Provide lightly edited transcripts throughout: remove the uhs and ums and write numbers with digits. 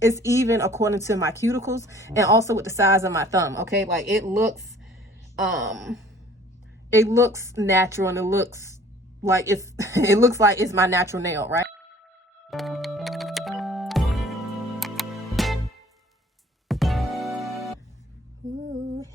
it's even according to my cuticles and also with the size of my thumb. Okay, like it looks natural, and it looks like it's it looks like it's my natural nail, right?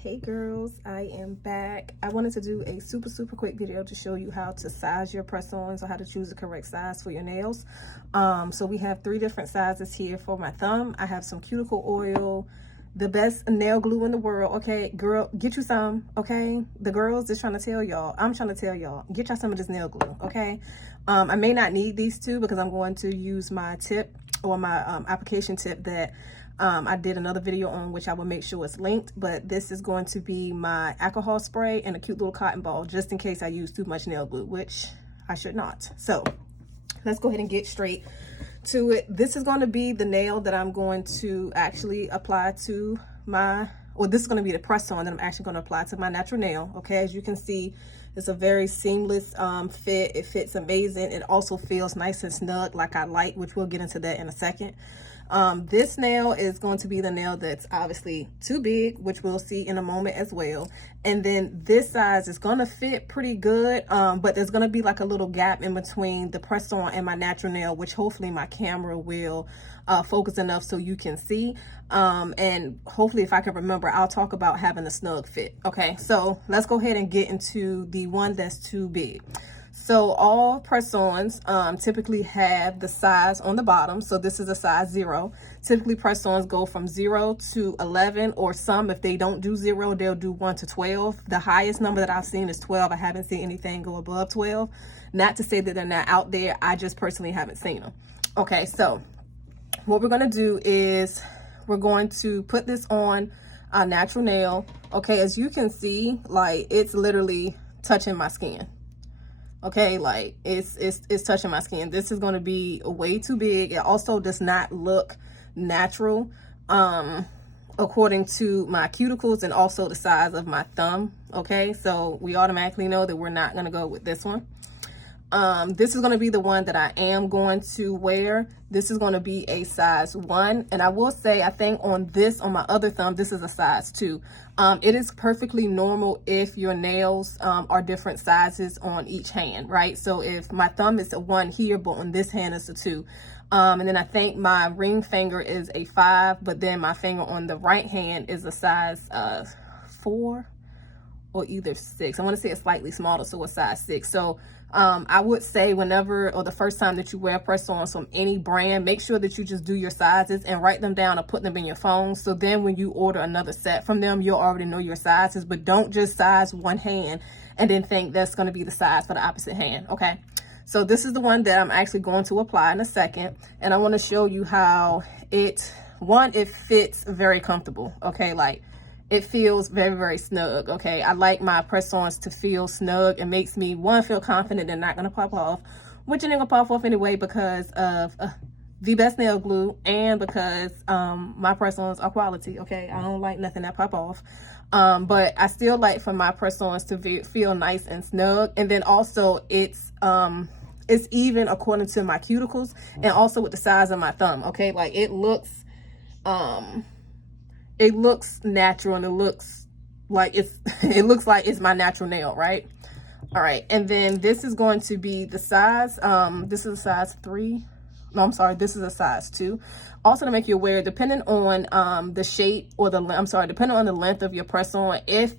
Hey girls, I am back. I wanted to do a super quick video to show you how to size your press-ons or how to choose the correct size for your nails. So we have 3 different sizes here for my thumb. I have some cuticle oil, the best nail glue in the world. Okay, girl, get you some. Okay, the girls just trying to tell y'all, I'm trying to tell y'all, get y'all some of this nail glue. Okay, I may not need these 2 because I'm going to use my tip or my application tip that I did another video on, which I will make sure it's linked, but this is going to be my alcohol spray and a cute little cotton ball just in case I use too much nail glue, which I should not. So let's go ahead and get straight to it. This is going to be the nail that I'm going to actually apply to my, or this is going to be the press-on that I'm actually going to apply to my natural nail. Okay, as you can see, it's a very seamless fit. It fits amazing. It also feels nice and snug like I like, which we'll get into that in a second. This nail is going to be the nail that's obviously too big, which we'll see in a moment as well. And then this size is going to fit pretty good, but there's going to be like a little gap in between the press-on and my natural nail, which hopefully my camera will focus enough so you can see. And hopefully, if I can remember, I'll talk about having a snug fit. Okay, so let's go ahead and get into the one that's too big. So all press-ons typically have the size on the bottom. So this is a size 0. Typically press-ons go from 0 to 11, or some, if they don't do 0, they'll do 1 to 12. The highest number that I've seen is 12. I haven't seen anything go above 12. Not to say that they're not out there. I just personally haven't seen them. Okay, so what we're going to do is we're going to put this on our natural nail. Okay, as you can see, like it's literally touching my skin. Okay, like it's touching my skin. This is going to be way too big. It also does not look natural according to my cuticles and also the size of my thumb. Okay, so we automatically know that we're not going to go with this one. This is going to be the one that I am going to wear. This is going to be a size 1, and I will say, I think on my other thumb, this is a size 2. It is perfectly normal if your nails are different sizes on each hand, right? So if my thumb is a 1 here, but on this hand it's a 2. And then I think my ring finger is a 5, but then my finger on the right hand is a size 4 or either 6. I want to say it's slightly smaller, so a size 6. So I would say whenever, or the first time that you wear press-ons from any brand, make sure that you just do your sizes and write them down or put them in your phone. So then when you order another set from them, you'll already know your sizes, but don't just size one hand and then think that's going to be the size for the opposite hand. Okay. So this is the one that I'm actually going to apply in a second. And I want to show you how it fits very comfortable. Okay. Like, it feels very snug. Okay, I like my press-ons to feel snug. It makes me, one, feel confident they're not gonna pop off, which it ain't gonna pop off anyway because of the best nail glue and because my press-ons are quality. Okay, I don't like nothing that pop off, but I still like for my press-ons to feel nice and snug. And then also it's even according to my cuticles and also with the size of my thumb. Okay, like it looks natural, and it looks like it's my natural nail, right? All right, and then this is going to be the size. This is a size 3. No, I'm sorry, this is a size 2. Also, to make you aware, depending on the shape or depending on the length of your press-on, if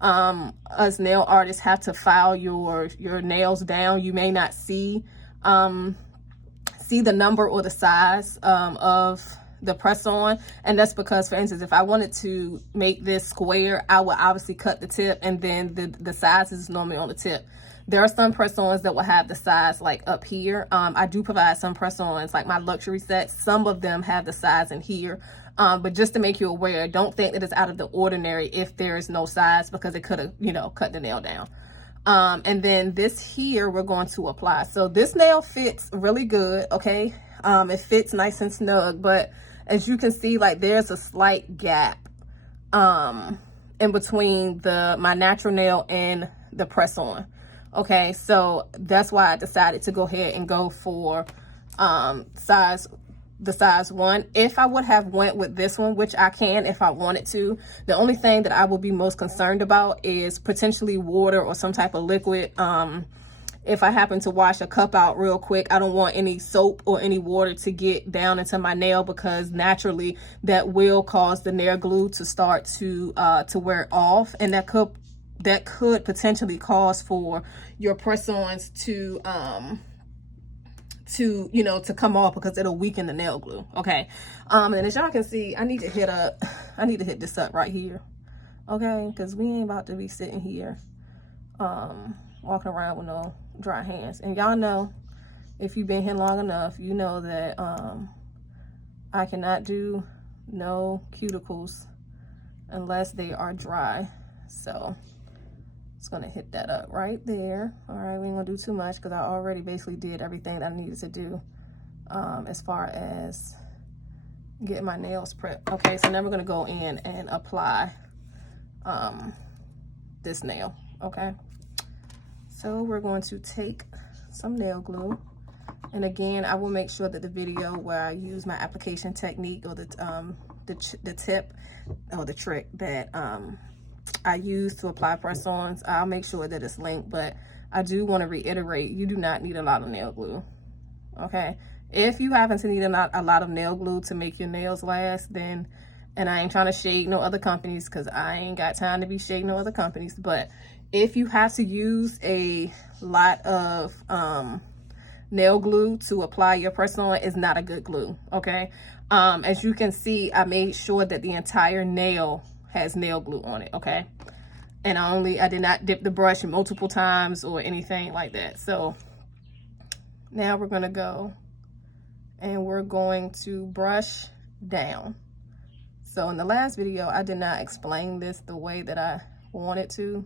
us nail artists have to file your nails down, you may not see the number or the size of the press-on, and that's because, for instance, if I wanted to make this square, I would obviously cut the tip, and then the size is normally on the tip. There are some press-ons that will have the size like up here. I do provide some press-ons, like my luxury sets. Some of them have the size in here, but just to make you aware, don't think that it's out of the ordinary if there is no size, because it could have, cut the nail down. And then this here we're going to apply. So this nail fits really good. Okay, it fits nice and snug, but as you can see, like there's a slight gap in between my natural nail and the press-on. Okay, so that's why I decided to go ahead and go for size the size 1. If I would have went with this one, which I can if I wanted to, the only thing that I will be most concerned about is potentially water or some type of liquid. If I happen to wash a cup out real quick, I don't want any soap or any water to get down into my nail, because naturally that will cause the nail glue to start to wear off, and that could potentially cause for your press-ons to come off, because it'll weaken the nail glue. Okay. And as y'all can see, I need to hit this up right here. Okay, because we ain't about to be sitting here walking around with no dry hands. And y'all know, if you've been here long enough, you know that I cannot do no cuticles unless they are dry. So it's gonna hit that up right there. All right, we ain't gonna do too much, because I already basically did everything that I needed to do as far as getting my nails prepped. Okay, so now we're gonna go in and apply this nail. Okay, so we're going to take some nail glue, and again, I will make sure that the video where I use my application technique, or the tip or the trick that I use to apply press-ons, I'll make sure that it's linked. But I do want to reiterate, you do not need a lot of nail glue. Okay, if you happen to need a lot of nail glue to make your nails last, then, and I ain't trying to shade no other companies, because I ain't got time to be shading no other companies, but if you have to use a lot of nail glue to apply your press-on, it's not a good glue. Okay, as you can see, I made sure that the entire nail has nail glue on it. Okay, and I did not dip the brush multiple times or anything like that. So now we're going to go and we're going to brush down. So in the last video, I did not explain this the way that I wanted to.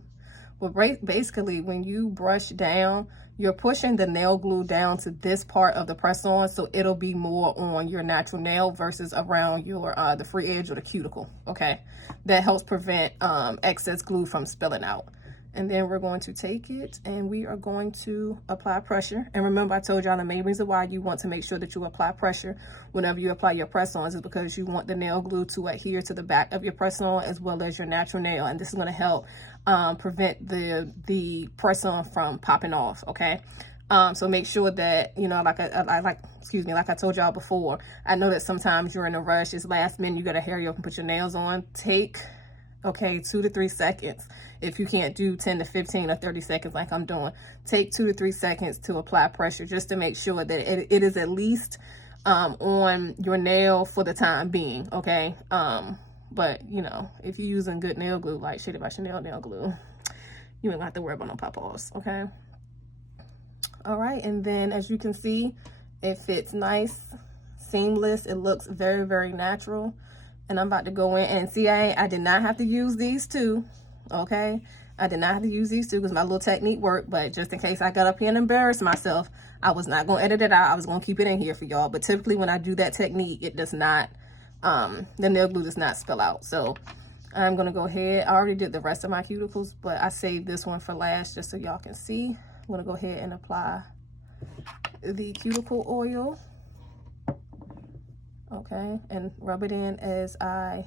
But basically, when you brush down, you're pushing the nail glue down to this part of the press-on, so it'll be more on your natural nail versus around your the free edge or the cuticle. Okay, that helps prevent excess glue from spilling out. And then we're going to take it and we are going to apply pressure. And remember, I told y'all the main reason why you want to make sure that you apply pressure whenever you apply your press-ons is because you want the nail glue to adhere to the back of your press-on as well as your natural nail. And this is going to help prevent the press-on from popping off. Okay. So make sure that, you know, like I told y'all before, I know that sometimes you're in a rush. It's last minute. You got to hurry up and put your nails on. Take 2 to 3 seconds. If you can't do 10 to 15 or 30 seconds like I'm doing, take 2 to 3 seconds to apply pressure just to make sure that it is at least on your nail for the time being. Okay. But you know, if you're using good nail glue like Shaded by Chanel nail glue, you ain't gonna have to worry about no pop-offs. Okay. All right, and then as you can see, it fits nice, seamless. It looks very, very natural. And I'm about to go in and see, I did not have to use these two. Okay, I did not have to use these two because my little technique worked, but just in case I got up here and embarrassed myself, I was not going to edit it out. I was going to keep it in here for y'all. But typically when I do that technique, it does not, the nail glue does not spill out. So I'm going to go ahead. I already did the rest of my cuticles, but I saved this one for last just so y'all can see. I'm going to go ahead and apply the cuticle oil. Okay, and rub it in as I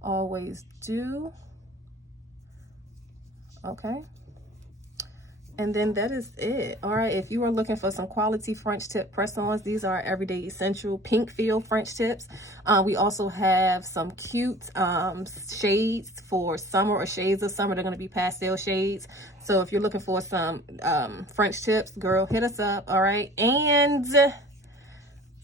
always do. Okay, and then that is it. All right, if you are looking for some quality French tip press-ons, these are everyday essential pink feel French tips. We also have some cute shades for summer, or shades of summer. They're going to be pastel shades. So if you're looking for some French tips, girl, hit us up. All right, and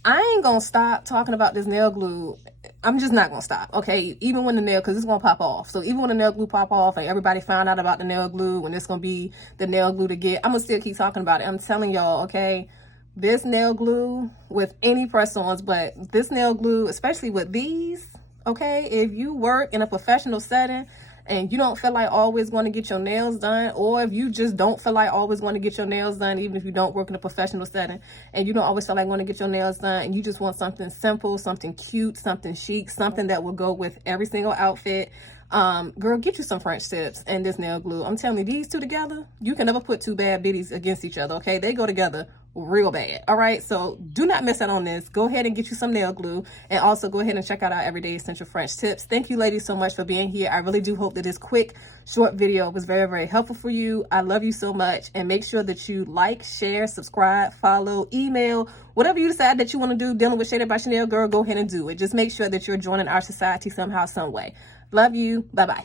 I ain't gonna stop talking about this nail glue. I'm just not gonna stop. Okay, even when the nail, because it's gonna pop off. So even when the nail glue pop off and everybody found out about the nail glue and it's gonna be the nail glue to get, I'm gonna still keep talking about it. I'm telling y'all, okay, this nail glue with any press-ons, but this nail glue, especially with these, okay, if you work in a professional setting and you don't feel like always going to get your nails done, or if you just don't feel like always going to get your nails done, even if you don't work in a professional setting and you don't always feel like going to get your nails done, and you just want something simple, something cute, something chic, something that will go with every single outfit, girl, get you some French tips and this nail glue. I'm telling you, these two together, you can never put two bad bitties against each other. Okay, they go together real bad. All right, so do not miss out on this. Go ahead and get you some nail glue, and also go ahead and check out our everyday essential French tips. Thank you ladies so much for being here. I really do hope that this quick short video was very, very helpful for you. I love you so much, and make sure that you like, share, subscribe, follow, email, whatever you decide that you want to do dealing with Shaded by Chanel, girl, go ahead and do it. Just make sure that you're joining our society somehow, some way. Love you. Bye bye.